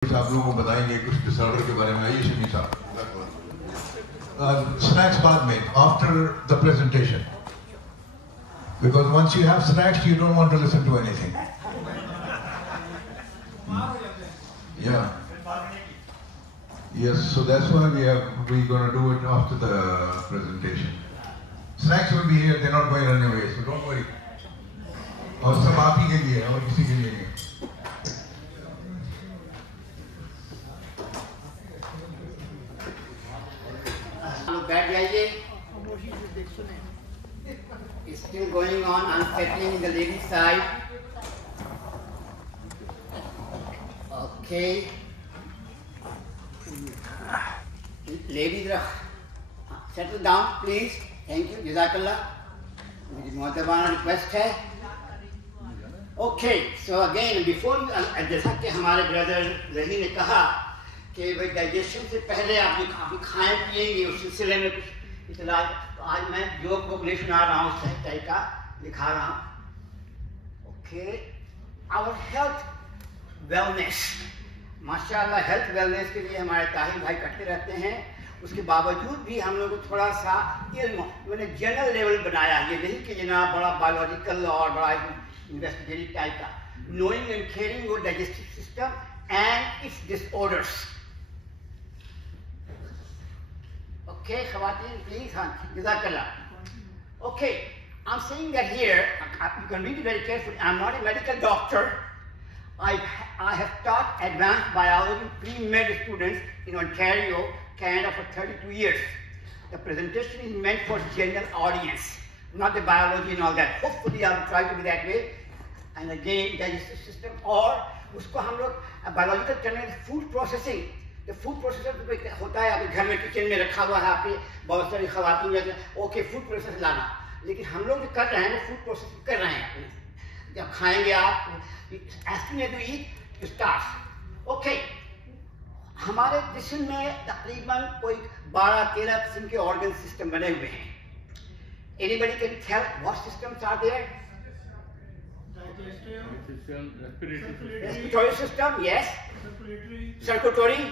आप लोगों को बताएंगे कुछ डिसऑर्डर के बारे में। आइए शमी साहब। स्नैक्स बाद में, after the presentation, because once you have snacks you don't want to listen to anything. Yeah. Yes, so that's why we're going to do it after the presentation. Snacks will be here, they're not going anyway, so don't worry. और सब आप ही के लिए और किसी के लिए नहीं। लोग बैठ जाइए। Still going on, unsettling in the ladies' side. Okay. Ladies, settle down, please. Thank you. Jazakallah. मेरी मोहतबाना रिक्वेस्ट है। Okay. So again, before जैसा कि हमारे ब्रदर रही ने कहा कि भाई डाइजेशन से पहले आप खाएं पिएंगे, उस सिलसिले में कुछ इतना आज मैं जो बुक नहीं सुना रहा हूँ सही टाइप का लिखा रहा हूँ। ओके, आवर हेल्थ वेलनेस, माशाल्लाह हेल्थ वेलनेस के लिए हमारे ताहिर भाई करते रहते हैं। उसके बावजूद भी हम लोग को थोड़ा सा इल्म मैंने जनरल लेवल बनाया, ये नहीं कि जनाब बड़ा बायोलॉजिकल और बड़ा इन्वेस्टिगेटिव टाइप का। Knowing and caring your digestive system and it's disorders. Okay, Khawateen, please, Jazakallah. Okay, I'm saying that here, you can read it very carefully. I'm not a medical doctor. I have taught advanced biology pre-med students in Ontario, Canada for 32 years. The presentation is meant for general audience, not the biology and all that. Hopefully, I will try to be that way. And again, digestive system, or usko hum log biological term is food processing. The food processor होता है आपके घर में kitchen में रखा हुआ है, आपके बहुत सारी खवातीन में ओके फूड प्रोसेसर लाना, लेकिन हम लोग जो कर रहे हैं वो फूड प्रोसेसिंग कर रहे हैं। जब खाएंगे आप ओके, हमारे जिस्म में तकरीबन कोई 12-13 किस्म के ऑर्गन सिस्टम बने हुए हैं। Anybody can tell what systems are there? Respiratory system, yes. Circulatory,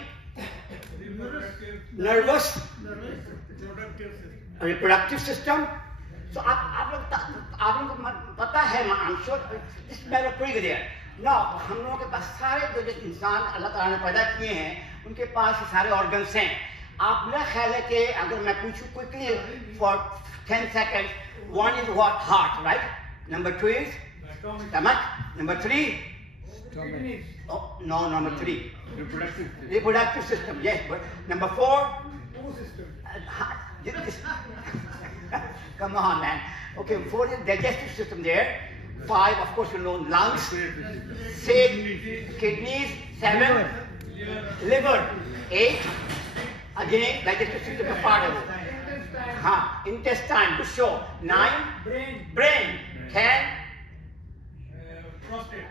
nervous, reproductive system. So आप लोग को पता है, I'm sure this matter pretty there. Now हम लोगों के पास सारे जो इंसान अल्लाह ताला ने पैदा किए हैं उनके पास सारे organs हैं। आप मेरा ख्याल है कि अगर मैं पूछूं quickly for 10 seconds, one is what? Heart, right? Number 2 is stomach. Number 3? Oh, no, number 3. Reproductive system, yes. But number 4? Come on, man. Okay, 4 is digestive system there. 5, of course, you know, lungs. 6, kidneys. 7, liver. 8, again, digestive system is part of it. Intestine, to show. 9, brain. 10, prostate.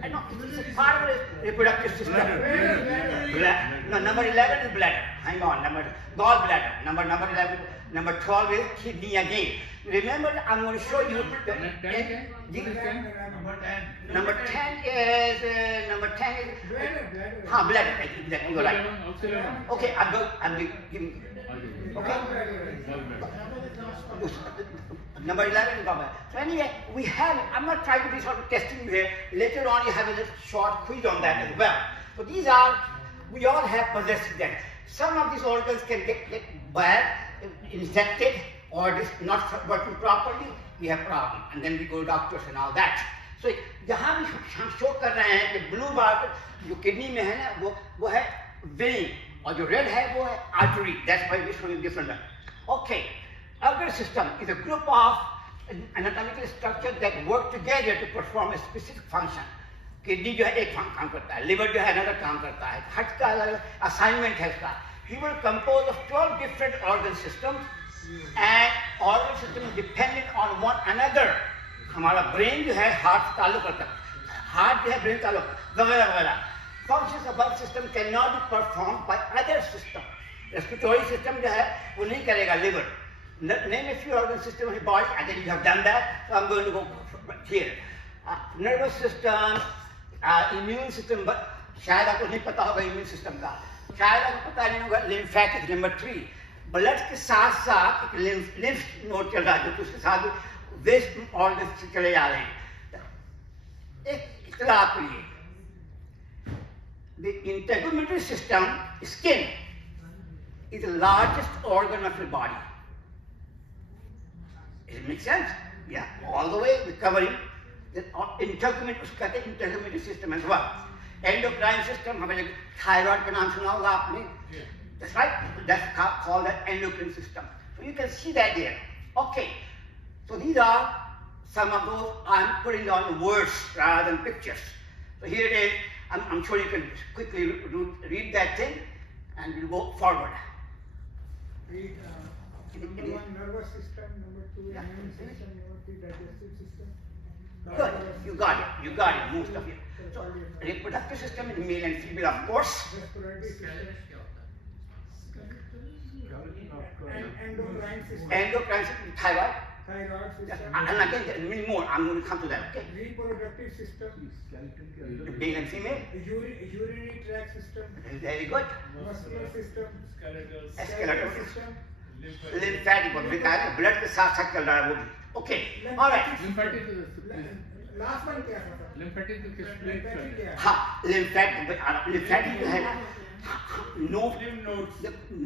I know, it's a part of the reproductive system. No, number 11 is bladder. Hang on, gallbladder. Number 11. Number 12 is kidney again. Remember, I'm going to show you. Number 10 is bladder. Exactly, you're right. Okay, I'm giving. Okay. Number 11 is gallbladder. So anyway, we have, I'm not trying to be sort of testing you here. Later on, you have a little short quiz on that as well. So we all have possessed them. Some of these organs can get bad, infected, or not working properly. We have problem, and then we go to doctors and all that. So जहाँ भी हम show कर रहे हैं कि blue bar जो kidney में है ना वो है vein, और जो red है वो है artery. That's why we show you different. Okay. Organ system is a group of anatomical structures that work together to perform a specific function. Kidney जो है एक काम करता है, liver जो है another काम करता है, heart का अलग assignment है इसका. He will compose of 12 different organ systems, and organ system is dependent on one another. हमारा brain जो है heart से ताल्लुक रखता है, heart जो है brain ताल्लुक वगैरह. Functions of one system cannot be performed by other system. Respiratory system जो है वो नहीं करेगा liver. Name a few organ systems in the body, and then you have done that. So I'm going to go here. Nervous system, immune system, but शायद आपको नहीं पता होगा इम्यून सिस्टम का, शायद आपको पता नहीं होगा लिम्फेटिक नंबर 3, ब्लड के साथ साथ एक लिम्फ नोड चल रहा है जो उसके साथ वेस्ट ऑर्गन से चले जा रहे हैं। एक इतना आपके लिए the integumentary system, skin, is the largest organ of your body. Does it make sense? Yeah, all the way covering the integumentary, उसको कहते हैं integumentary system as well. Endocrine system, हमें thyroid का नाम सुना होगा आपने? That's right. That's called the endocrine system. So you can see that here. Okay. So these are some of those. I'm putting on words rather than pictures. So here it is. I'm sure you can quickly read that thing, and we'll go forward. Read number 1 nervous system, number 2 immune system, number 3 digestive system. Good. You got it. You got it. Most of it. So reproductive system in male and female, of course. Respiratory system. Endocrine system. Endocrine system, thyroid. Thyroid system. And again, there are many more. I'm going to come to that. Okay. Reproductive system. Male and female. Urinary tract system. Very good. Muscular system. Skeletal system. Lymphatic, blood के साथ साथ चल रहा है वो भी. Okay. All right. Last one क्या था? Lymphatic तो किस प्लेट का है? हाँ, lymphatic जो है ना,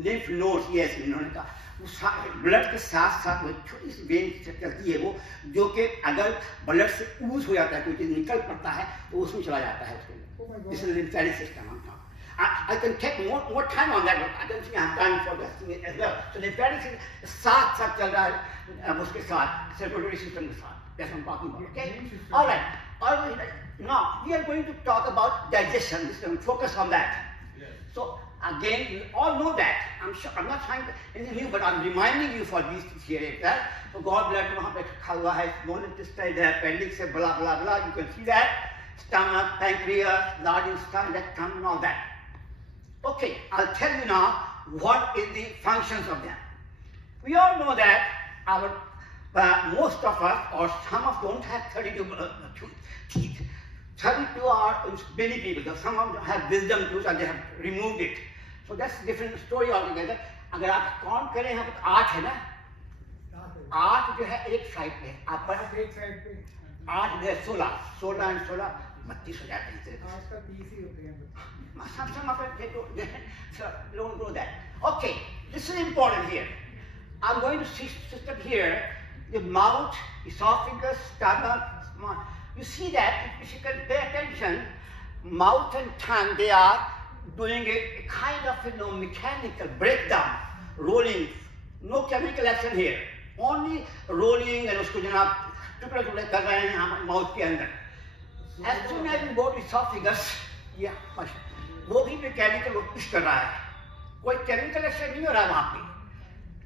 lymph nodes, yes, इन्होंने कहा, ब्लड के साथ साथ वो छोटी सी वेन चलती है वो, जो कि अगर ब्लड से ऊज हो जाता है, कोई चीज निकल पड़ता है, तो उसमें चला जाता है उसके लिए. This is lymphatic system. I can take more time on that, but I don't think I have time for that as well. So lymphatic system साथ साथ चल रहा है उसके साथ, circulatory system के साथ. That's what I'm talking about. Okay. All right. Now we are going to talk about digestion. Focus on that. Yes. So again, you all know that. I'm sure I'm not trying to anything new, but I'm reminding you for these theories that. So gallbladder वहाँ पे रखा हुआ है, small intestine, the appendix, blah blah blah. You can see that. Stomach, pancreas, large intestine, rectum, and all that. Okay, I'll tell you now what is the functions of them. We all know that our most of us, or some of us, don't have 32 teeth. 32 are many people. Some of them have wisdom tooth and they have removed it. So that's a different story altogether. अगर आप count करें यहाँ पर 8 है ना, 8 जो है एक साइड पे, आप पर एक साइड पे 8 जो है 16 and 16 32 हो जाते हैं. आज का 30 ही होते हैं. Some of it don't know that. Okay, this is important here. I'm going to see system here. The mouth, esophagus, stomach, you see that if you can pay attention, mouth and tongue, they are doing a kind of mechanical breakdown, rolling. No chemical action here. Only rolling and उसको जनाब टुकड़े कर रहे हैं हम mouth के अंदर. As soon as you go to esophagus, yeah, वो भी मैकेनिकल पुश कर रहा है. कोई केमिकल एक्शन नहीं हो रहा है वहां पे.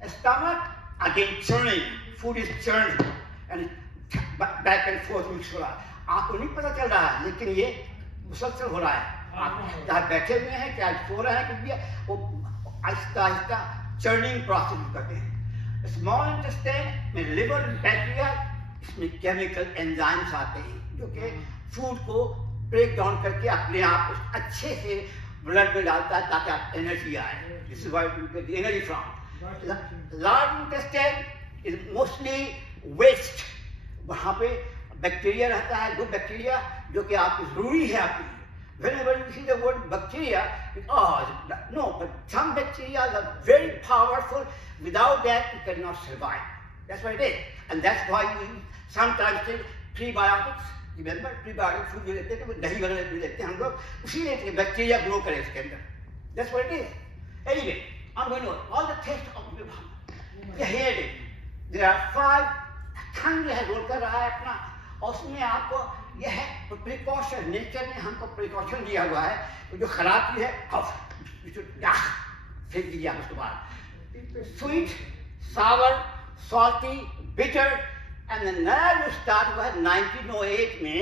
Stomach, again churning. Food is churned and back and forth mix हो रहा है. आपको नहीं पता चल रहा है, लेकिन ये मुसलसल हो रहा है. आप जहाँ बैठे हुए हैं, क्या सो रहे हैं, कुछ भी है, वो आहिस्ता आहिस्ता चर्निंग प्रोसेस करते हैं. स्मॉल इंटेस्टाइन में लिवर एंड पैंक्रियास, इसमें केमिकल एंजाइम्स आते हैं जो कि फूड को ब्रेक डाउन करके अपने आप अच्छे से ब्लड में डालता है ताकि आप एनर्जी आए. This is why we get the energy from. Large intestine is mostly waste. वहाँ पे बैक्टीरिया रहता है, गुड बैक्टीरिया, जो कि आपकी जरूरी है आपके लिए. Whenever you see the word bacteria, no, but some bacteria are very powerful. Without that, you cannot survive. That's what it is, and that's why we sometimes take prebiotics. Remember, prebiotic food जो लेते हैं, वो दही वगैरह भी लेते हैं हम लोग, उसी लेते हैं बैक्टीरिया ग्रो करे उसके अंदर. That's what it is. Anyway, I'm going to all the tests of the head. There are 5. tongue जो है रोल कर रहा है अपना, और उसमें आपको यह है प्रिकॉशन. नेचर ने हमको प्रिकॉशन दिया हुआ है. तो जो खराब चीज है फेंक दीजिए आप उसके बाद. Sweet, sour, salty, bitter, and नया जो स्टार्ट हुआ है 1908 में,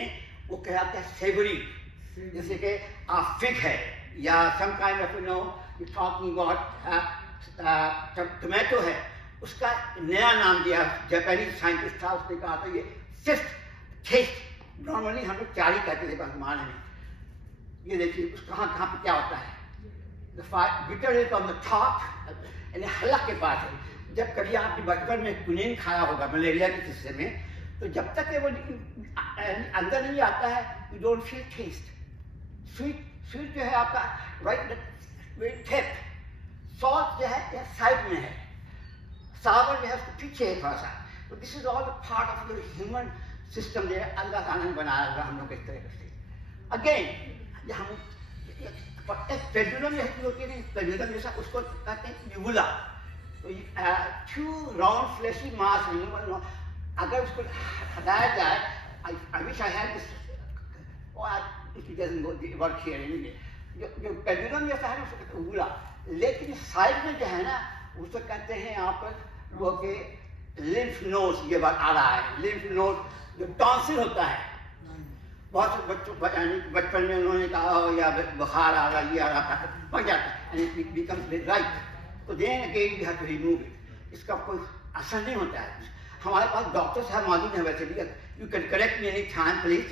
वो कहलाता है सेवरी. जैसे कि फिग है या some kind of you talking about tomato है, उसका नया नाम दिया. जापानीज साइंटिस्ट था, उसने कहा था ये 5th टेस्ट. नॉर्मली हम लोग 4 ही कहते थे वर्तमान में. ये देखिए कहाँ कहाँ पे क्या होता है। Bitter is on the top, यानी हलक के पास है। जब कभी आपने बचपन में कुनीन खाया होगा मलेरिया के किस्से में, तो जब तक वो अंदर नहीं आता है you don't feel taste. Sweet जो है आपका राइट टिप, सॉल्ट जो है साइड में है, सावर जो है उसको पीछे है थोड़ा सा। तो this is all part of the human system जो है अल्लाह ताला ने बनाया हुआ हम लोग इस तरह से। अगेन हम पेंडुलम होती है, पेंडुलम जैसा उसको कहते हैं यूबुला। तो टू राउंड फ्लैशी मास, अगर उसको हटाया जाए, I wish I had this, it doesn't work here anyway. जो पेंडुलम जैसा है उसको कहते हैं यूबुला, लेकिन साइड में जो है ना उसको कहते हैं यहाँ पर वो के लिम्फ नोड। ये बात आ रहा है, लिम्फ नोड जो टॉन्सिल होता है। बहुत से बच्चों बचपन में उन्होंने कहा हो या बुखार आ रहा, ये आ रहा था, पड़ जाता है, एंड इट बिकम्स राइट। तो then again we have to remove it. इसका कोई असर नहीं होता है। हमारे पास डॉक्टर साहब मौजूद हैं वैसे भी, you can correct me any time please,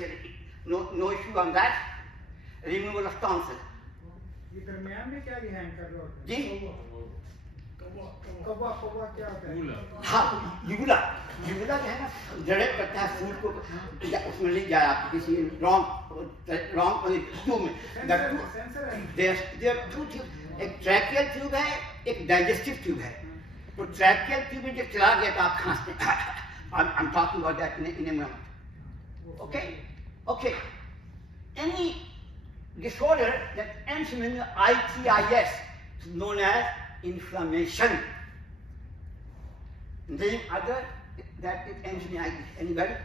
no issue on that, removal of tonsil. ये दरमियान में क्या ध्यान कर रहे हो जी कब्बा क्या होता है? हाँ, यूबुला जो है ना डायरेक्ट करता है फूड को, उसमें नहीं जाए आप किसी रॉन्ग ट्यूब में। देयर टू ट्यूब, एक ट्रैकियल ट्यूब है, एक डाइजेस्टिव ट्यूब है। तो ट्रैकियल ट्यूब में जब चला गया तो आप खांसते हैं। I'm talking about that in a moment. Okay. Any disorder that ends in ITIS is known as inflammation. Name other that it ends in itis. Anybody?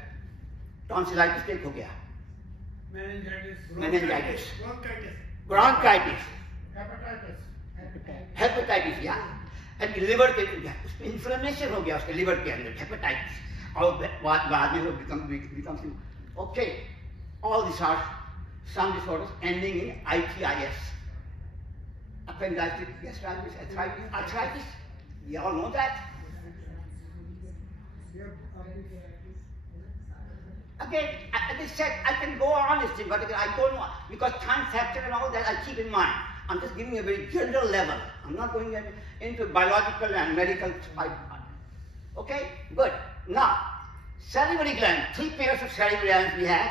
Tonsillitis take हो गया. Meningitis. Bronchitis. Hepatitis, yeah. And liver के inflammation हो गया उसके liver के अंदर, hepatitis. और बाद में वो becomes okay. All these are some disorders ending in ITIS. Appendicitis, gastritis, arthritis. You all know that. Again, as I said, I can go on this thing, but again, I don't know, because time factor and all that I keep in mind. I'm just giving a very general level. I'm not going into biological and medical. Okay, good. Now, salivary gland, 3 pairs of salivary glands we have.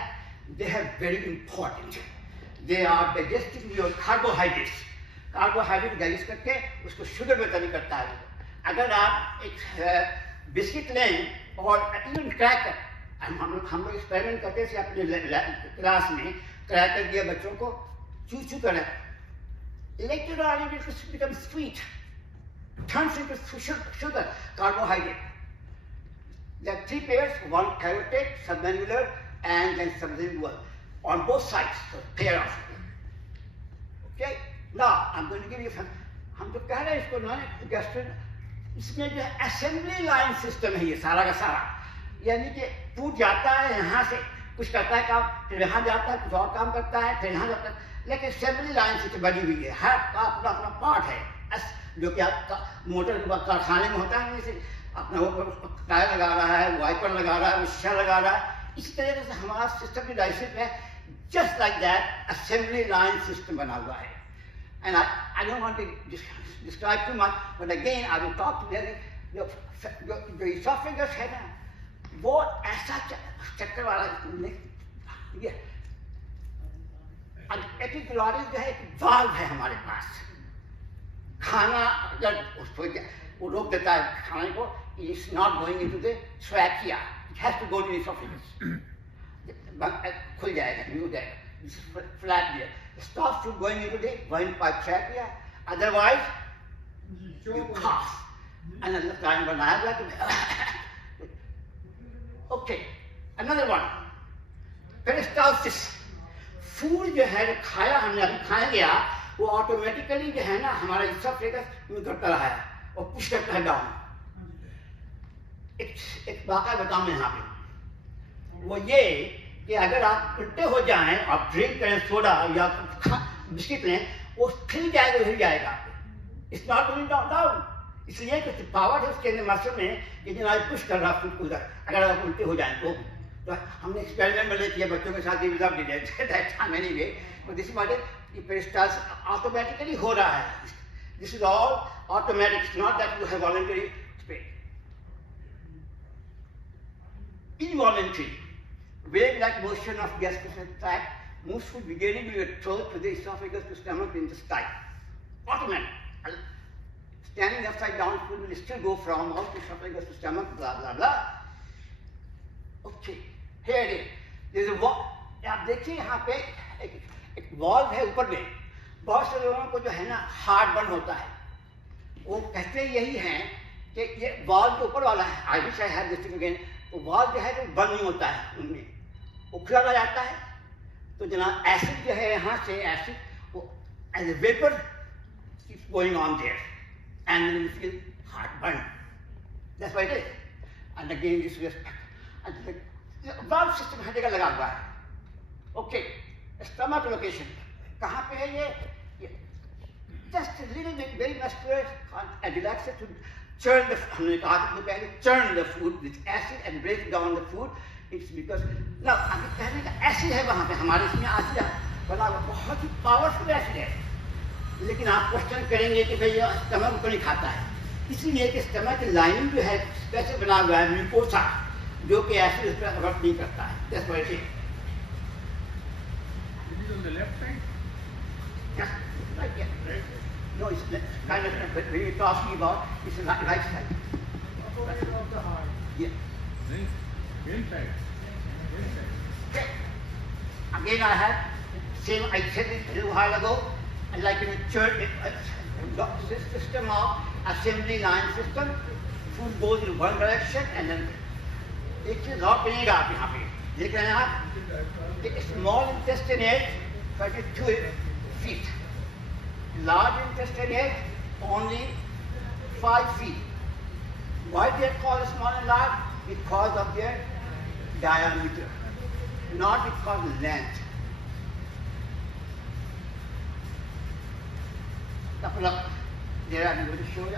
They are very important. They are digesting your carbohydrates. Carbohydrate digest करके उसको sugar में तब्दील करता है। अगर आप एक biscuit लें और इवन क्रैकर, हम लोग एक्सपेरिमेंट करते थे अपने क्लास में, क्रैकर दिया बच्चों को, चू चू करें, later on it becomes sweet, turns into sugar, carbohydrate. There are 3 pairs, one carotid, submanular, and then sublingual, on both sides, so pair of them. Okay? Now, I'm going to give you some, हम तो कह रहे हैं इसको ना gastrin, इसमें जो है असेंबली लाइन सिस्टम है ये सारा का सारा, यानी कि टूट जाता है यहाँ से, कुछ करता है काम, फिर यहाँ जाता है, कुछ और काम करता है, फिर यहाँ जाता है, लेकिन असेंबली लाइन से बनी हुई है, हर का अपना अपना पार्ट है, जो कि आपका मोटर कारखाने में होता है, जैसे अपना वो टायर लगा रहा है, वाइपर लगा रहा है, शीशा लगा रहा है, इसी तरह से हमारा सिस्टम भी डाइजेस्ट है, just like that assembly line system बना हुआ है। And I don't want to describe too much, but again I will talk to you. The esophagus है ना, वो ऐसा चक्कर वाला ये एपिग्लोटिस जो है एक वाल्व है हमारे पास। खाना अगर उसको वो रोक देता है खाने को, it's not going into the trachea, it has to go to the esophagus. खुल जाएगा, न्यू जाएगा, this is flat there. Stops food going into the windpipe trachea, otherwise you cough. And another time when I have that, okay, another one, peristalsis. Food जो है खाया हमने अभी खाया गया, वो ऑटोमेटिकली जो है ना हमारा इसोफेगस में करता रहा है और पुश करता है डाउन। एक वाक़या बताऊं मैं यहाँ पे, वो ये कि अगर आप उल्टे हो जाएं, आप ड्रिंक करें सोडा या बिस्किट लें, वो फिर जाएगा, हिल जाएगा। इट्स नॉट गोइंग डाउन, इसलिए कि पावर है उसके अंदर मसल में कि जनाब पुश कर रहा फूड को उधर, अगर आप उल्टे हो जाएं तो हमने एक्सपेरिमेंट में किया बच्चों के साथ, ये without detail anyway, So this is what the peristalsis automatically हो रहा है. This is all automatic. It's not that you have voluntary space. Involuntary, wave-like motion of gastrointestinal tract moves food beginning with your throat to the esophagus to stomach to intestine. Automatic. Standing upside down, food will still go from mouth to esophagus to stomach, blah blah blah. Okay, here it is. There's a valve. आप देखिए यहाँ पे एक valve है ऊपर में. बहुत से लोगों को जो है ना हार्ट बर्न होता है, वो कहते यही हैं कि ये valve के ऊपर वाला है. I wish I had this thing again. वो valve जो है तो बंद नहीं होता है उनमें, वो खुला जाता है. तो जनाब एसिड जो है यहाँ से एसिड वो as a vapor keeps going on there, and then you feel heartburn. That's what it is. And again this respect. And the valve system हर जगह लगा हुआ है. Okay, stomach location कहाँ पे है ये just a little bit very muscular and relaxed to churn the हमने कहा था पहले churn the food with acid and break down the food. It's because now अभी कहने का acid है वहाँ पे हमारे इसमें acid है बना बहुत ही powerful acid है. लेकिन आप क्वेश्चन करेंगे कि भाई ये स्टमक को नहीं खाता है, इसीलिए कि स्टमक की लाइनिंग जो है कैसे बना हुआ है म्यूकोसा जो कि एसिड उस पर वर्क नहीं करता है. That's what it is. It is on the left side? Yes, right here. Right. No, it's kind of, but when you're talking about, it's the right side. Opposite of the heart. Yeah. Inside. Inside. Okay. Again, I have same. I said it a little while ago. Like in a church, system of assembly line system, food goes in one direction and then एक चीज और बनेगा आप यहाँ पे देख रहे हैं आप कि small intestine is 32 feet, large intestine is only 5 feet. Why they are called small and large? Because of their diameter, not because of length. Couple of there I'm going to show you.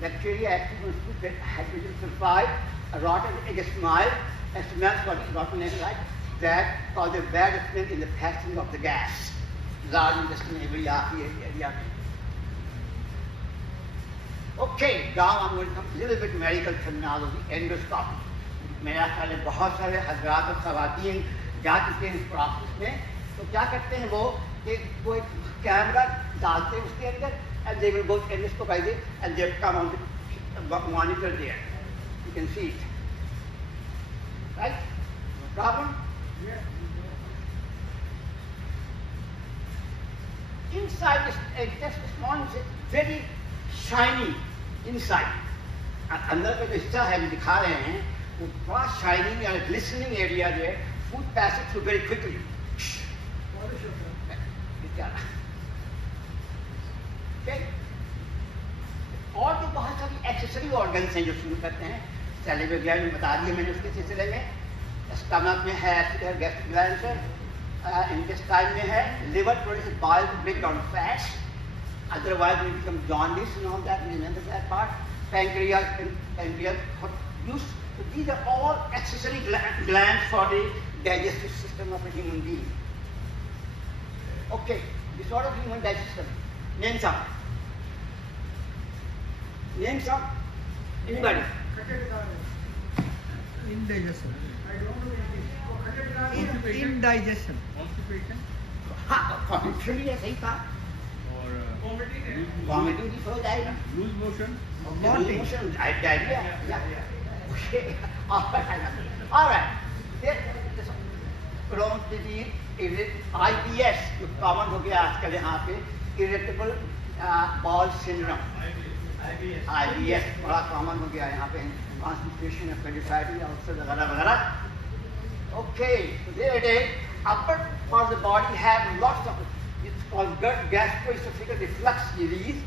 Bacteria active on food that hydrogen sulfide, a rotten egg smile, and smells what is rotten egg like. That causes bad smell in the passing of the gas. Large intestine area. Okay, now I'm going to come a little bit medical terminology, endoscopy. मेरा ख्याल है बहुत सारे हजरात और ख़वातीन जा चुके हैं इस प्रोसेस में. तो क्या करते हैं वो कि कोई कैमरा डालते हैं उसके अंदर and they will go endoscopize it and they come on the monitor there. You can see it. Right? No problem? Yes. Inside this just small is very shiny inside. अंदर का जो हिस्सा है जो दिखा रहे हैं वो बड़ा shining and glistening area जो है food passes through very quickly. Polish of them. Okay. और भी बहुत सारी एक्सेसरी ऑर्गन्स हैं जो शुरू करते हैं. सैलिवरी ग्लैंड में बता दिए मैंने उसके सिलसिले में. स्टमक में है गैस्ट्रिक ग्लैंड है, इंटेस्टाइन में है, liver produce bile to break down fats, otherwise we become jaundice and all that. Remember that part. Pancreas use. So these are all accessory glands for the digestive system of a human being. Okay, disorder of human digestion. Name some. Name some. Anybody? Indigestion. I don't know anything. Indigestion. Constipation हाँ, constipation है सही कहा. or Vomiting भी हो जाएगा. loose motion. Vomiting. Motion, diarrhea. Yeah. Okay. All right. Crohn's disease, IBS, जो common हो गया आजकल यहाँ पे, irritable bowel syndrome. IBS बड़ा common हो गया यहाँ पे, constipation, appendicitis, ulcer वगैरह वगैरह. Okay, so there it is. Upper part of the body have lots of, it's called gastroesophageal reflux disease,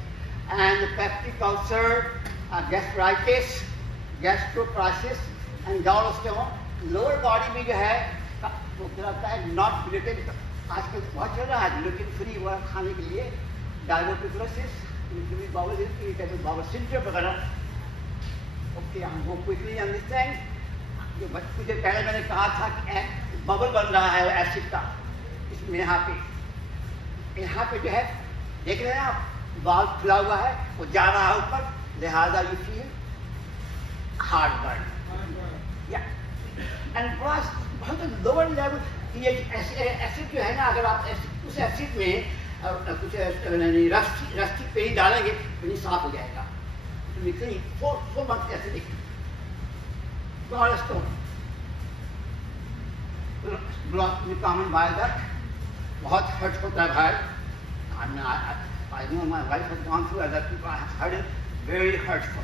and the peptic ulcer, gastritis, gastroparesis, and gallstone. Lower body में जो है वो कहता है not related. आजकल बहुत चल रहा है gluten free वाला खाने के लिए, diverticulosis, including bowel irritable bowel syndrome वगैरह. Okay, हम go quickly on this thing. जो मुझे पहले मैंने कहा था कि बबल बन रहा है एसिड का, इसमें यहाँ पे जो है देख रहे हैं आप, वाल्व खुला हुआ है, वो जा रहा है ऊपर, लिहाजा यू फील हार्ड बर्न। या एंड बहुत लोअर लेवल ये एसिड जो है ना, अगर आप उस एसिड में कुछ रस्टी पेनी डालेंगे पेनी साफ हो जाएगा। तो निकलेंगे 4 मंथ ऐसे दिखेंगे। कॉमन वायरस बहुत हर्ट होता है भाई। I know my wife has gone through other people. I have heard it very hurtful.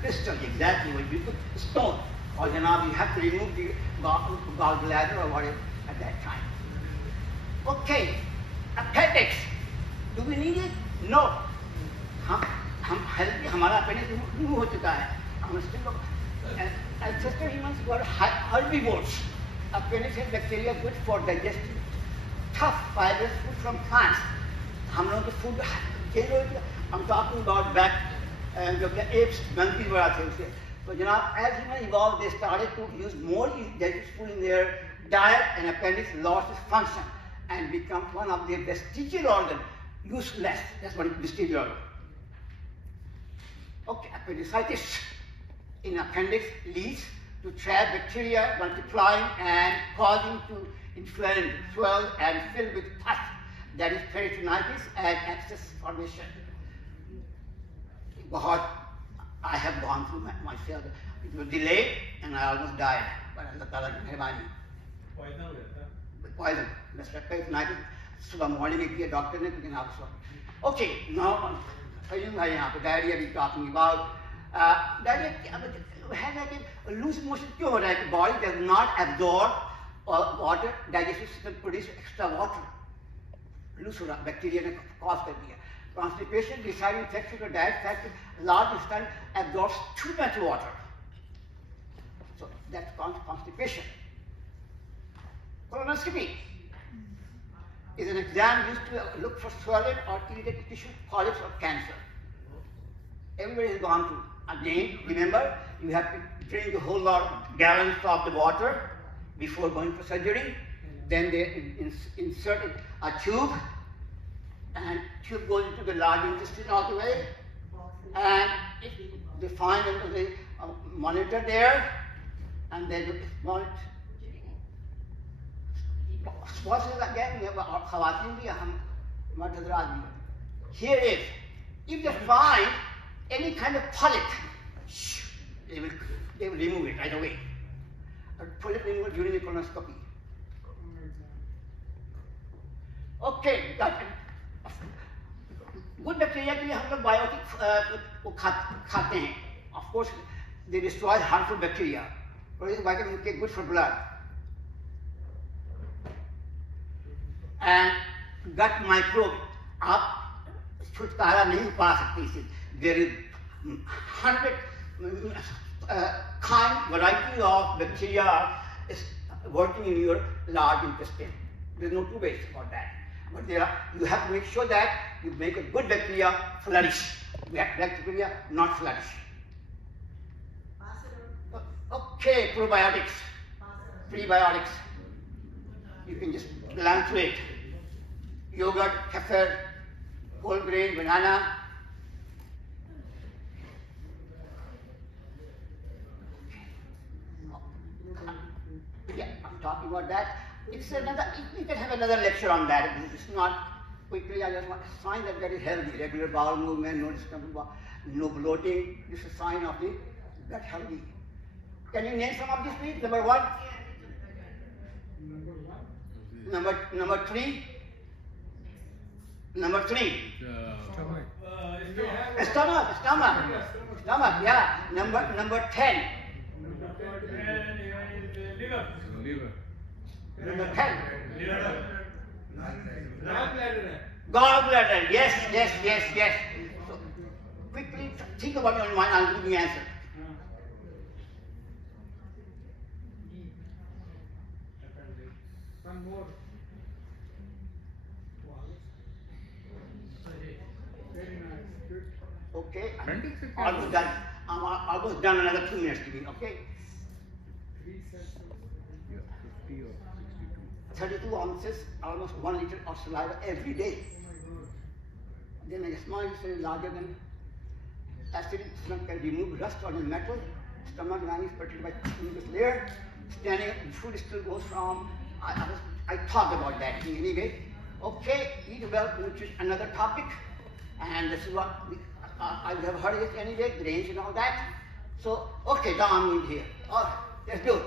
Crystal, exactly. When you put stone, or janab, you have to remove the gallbladder or whatever at that time. Okay, appendix. Do we need it? No. हम healthy, हमारा appendix remove हो चुका है. हम still ancestor humans were herbivores. Appendix is bacteria good for digesting tough fibrous food from plants. हम लोगों के food I'm talking about back जो क्या apes monkeys वगैरह थे उसके। तो जनाब as human evolved, they started to use more digestive food in their diet, and appendix lost its function and become one of their vestigial organ, useless. That's what is vestigial organ. Okay, appendicitis in appendix leads to trap bacteria multiplying and causing to inflame, swell, and fill with pus. That is peritonitis and abscess formation. I have gone through myself. It was delayed and I almost died. But Allah Ta'ala ki mehrbani. Poison. That's right, peritonitis. Subah morning में किया doctor ने, लेकिन आप सब. Okay, now यहाँ पे diarrhea we talking about. Diarrhea has like a loose motion क्यों हो रहा है? कि body does not absorb water, digestive system produce extra water. Loose हो रहा, बैक्टीरिया ने कॉज कर दिया। Constipation, deciding infection or diet factor, large intestine absorbs too much water. So that's constipation. Colonoscopy is an exam used to look for swollen or irritated tissue, polyps or cancer. Everybody has gone through. Again, remember, you have to drink a whole lot of gallons of the water before going for surgery. Then they insert a tube, and tube goes into the large intestine all the way, and if they find the monitor there, and then monitor. Sponsors again, we have khawatin bhi, mard hazrat bhi. Here is, if they find any kind of polyp, they will remove it right away. Polyp removal during the colonoscopy. Okay, good bacteria के लिए हम लोग biotic खाते हैं. Of course, they destroy harmful bacteria. Vitamin K good for blood. And gut microbe, आप छुटकारा नहीं पा सकते इससे. There is 100 variety of bacteria is working in your large intestine. There's no two ways about that. But you have to make sure that you make a good bacteria flourish. Bad bacteria not flourish. Okay, probiotics, prebiotics. You can just learn through it. Yogurt, kefir, whole grain, banana. Yeah, I'm talking about that. It's another, we can have another lecture on that. It's not quickly, I just want a sign that that is healthy. Regular bowel movement, no discomfort, no bloating. This is a sign of the gut healthy. Can you name some of these, please? Number one? Number three? Number three? Stomach, yeah. Number 10. Liver. Number 10. Gallbladder. Yes. So, quickly think about your mind, I'll give you the answer. One more. Very nice. Good. Okay. Appendix is Almost done. I'm almost done. Another 2 minutes to be. Okay. 3 sets of 32 ounces, almost 1 liter of saliva every day. Then a small intestine is larger than acidic stomach can remove rust on the metal. Stomach lining is protected by mucus layer. Standing up, food still goes from. I thought about that thing anyway. Okay, eat well, which is another topic, and this is what I have heard it anyway, grains and all that. So, okay, down in here. All right, let's do it.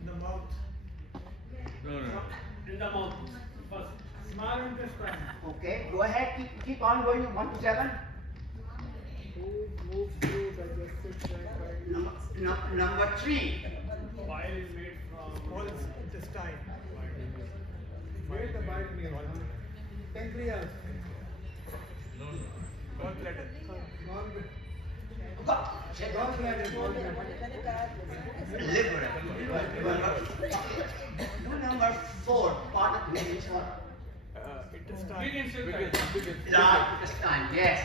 In the mouth. In the mouth. First. Small intestine. Okay, go ahead, keep on going, 1 to 7. Food moves through digestive tract. Number 3. Bile is made from. Small intestine. Where the bile made? Pancreas. Gallbladder. Gallbladder. Liver. Number 4. Part of means what? Big intestine. Large intestine, yes.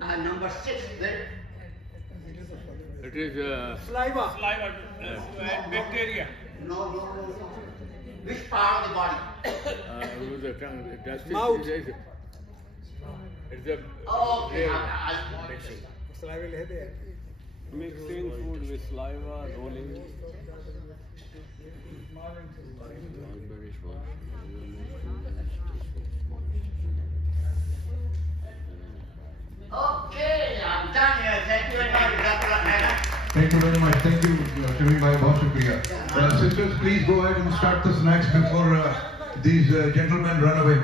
Number 6. It is Saliva. Saliva and bacteria. No. Which part of the body? the tongue. Mouth. It's a Okay, Saliva is there. Mixing food with saliva, rolling. Small intestine. very small. Okay, I'm done here. Thank you very much, Dr. Ahmed. Thank you very much. Thank you, Shami Bhai. Bahut shukriya. Sisters, please go ahead and start the snacks before these gentlemen run away.